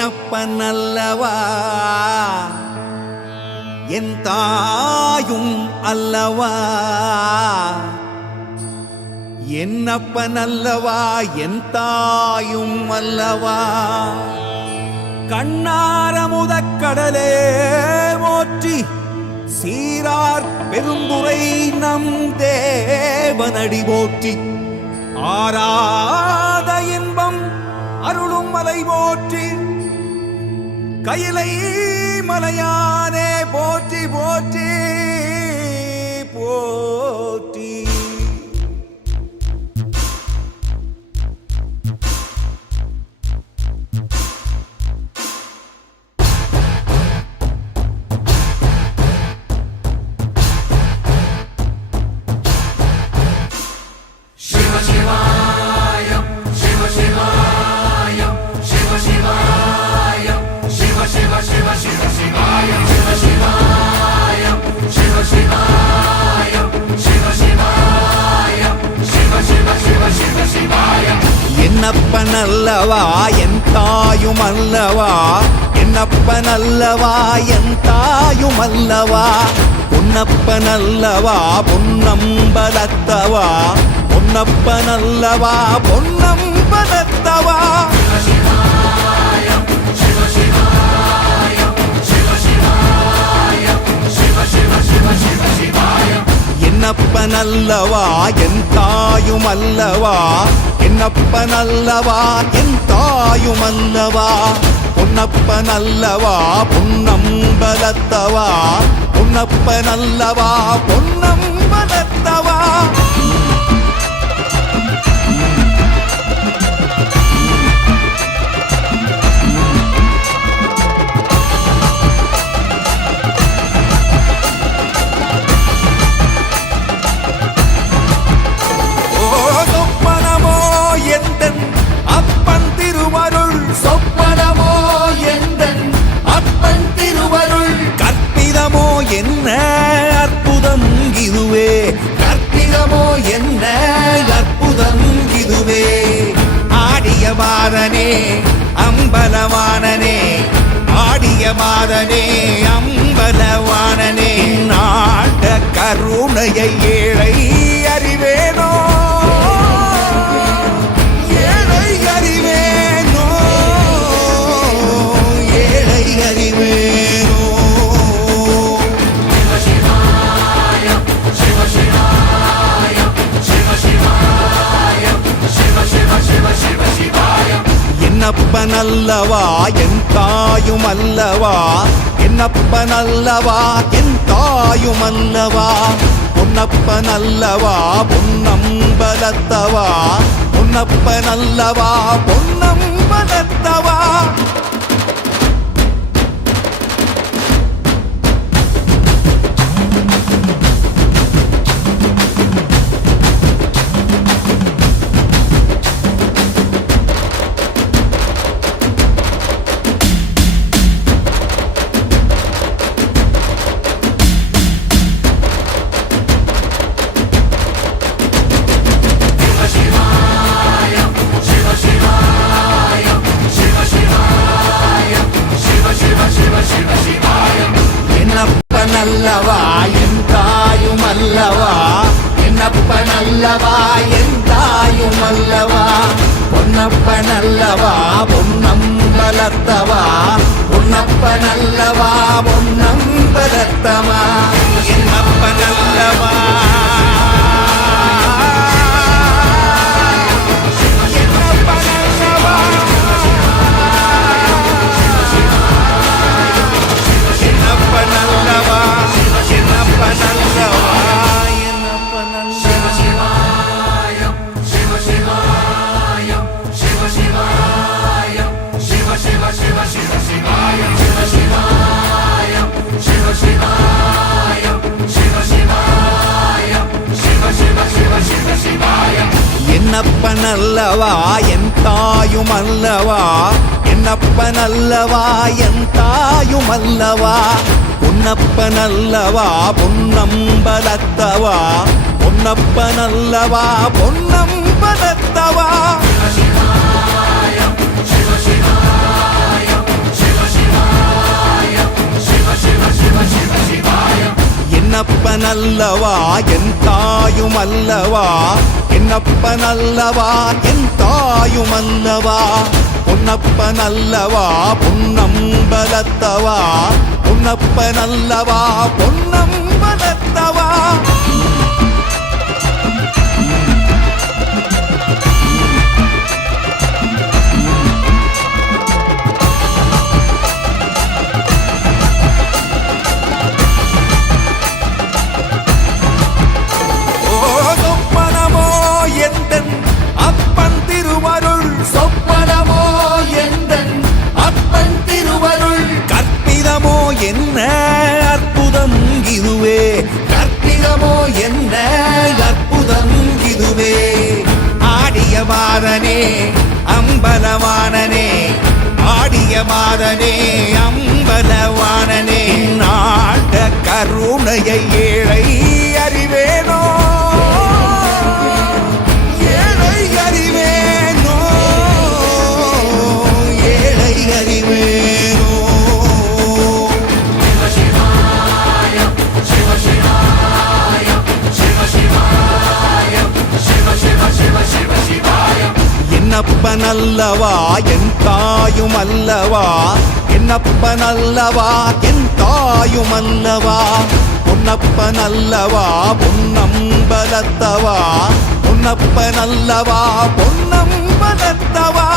என்னப்பனல்லவா என் தாயும் அல்லவா என்னப்பனல்லவா என் தாயும் அல்லவா கண்ணாரமுதக்கடலே போற்றி சீரார் பெருந்துரை நம் தேவனடி போற்றி ஆராத இன்பம் அருளும் மலை போற்றி கையிலை மலையானே போற்றி போற்றி போற்றி என்னப்பனல்லவா என் தாயும் அல்லவா என்னப்பனல்லவா என் தாயும் அல்லவா பொன்னப்பனல்லவா பொன்னம்பலத்தவா பொன்னப்பனல்லவா பொன்னம்பலத்தவா என்னப்பனல்லவா என் தாயும் அல்லவா என்னப்பனல்லவா என் தாயும் அல்லவா பொன்னப்பனல்லவா பொன்னம்பலத்தவா பொன்னப்பனல்லவா பொன்னம்பலத்தவா என்ன அற்புதம் இதுவே கற்பிதமோ என்ன அற்புதம் இதுவே ஆடிய மாதனே அம்பலவானனே ஆடிய மாதனே அம்பலவானனே நாட்ட கருணையை ஏழை அறிவேனோ ஏழை அறிவேனோ ஏழை அறிவேனோ என்னப்பனல்லவா என் தாயும் அல்லவா என்னப்பனல்லவா என் தாயும் அல்லவா பொன்னப்பனல்லவா பொன்னம்பலத்தவா பொன்னப்பனல்லவா பொன்னம்பலத்தவா என்னப்பனல்லவா என் தாயும் அல்லவா என்னப்பனல்லவா என் தாயும் அல்லவா பொன்னப்பனல்லவா பொன்னம்பலத்தவா பொன்னப்பனல்லவா பொன்னம்பலத்தவா என்னப்பனல்லவா என்னப்பனல்லவா என் தாயும் அல்லவா என்னப்பனல்லவா என் தாயும் அல்லவா பொன்னப்பனல்லவா பொன்னம்பலத்தவா பொன்னப்பனல்லவா பொன்னம்பலத்தவா என்னப்பனல்லவா என் தாயுமல்லவா, என்னப்பனல்லவா என் தாயுமல்லவா, பொன்னப்பனல்லவா பொன்னம்பலத்தவா, பொன்னப்பனல்லவா பொன்னம்பலத்தவா. என்ன அற்புதம் இதுவே, கற்பிதமோ என்ன அற்புதம் இதுவே. ஆடிய மாதனே அம்பலவானனே, ஆடிய மாதனே அம்பலவானனே, நாட கருணையை ஏழை அறிவேனோ, ஏழை அறிவேனோ, ஏழை அறிவேனோ. என்னப்பனல்லவா என் தாயுமல்லவா, என்னப்பனல்லவா என் தாயுமல்லவா, பொன்னப்பனல்லவா பொன்னம்பலத்தவா, பொன்னப்பனல்லவா பொன்னம்பலத்தவா.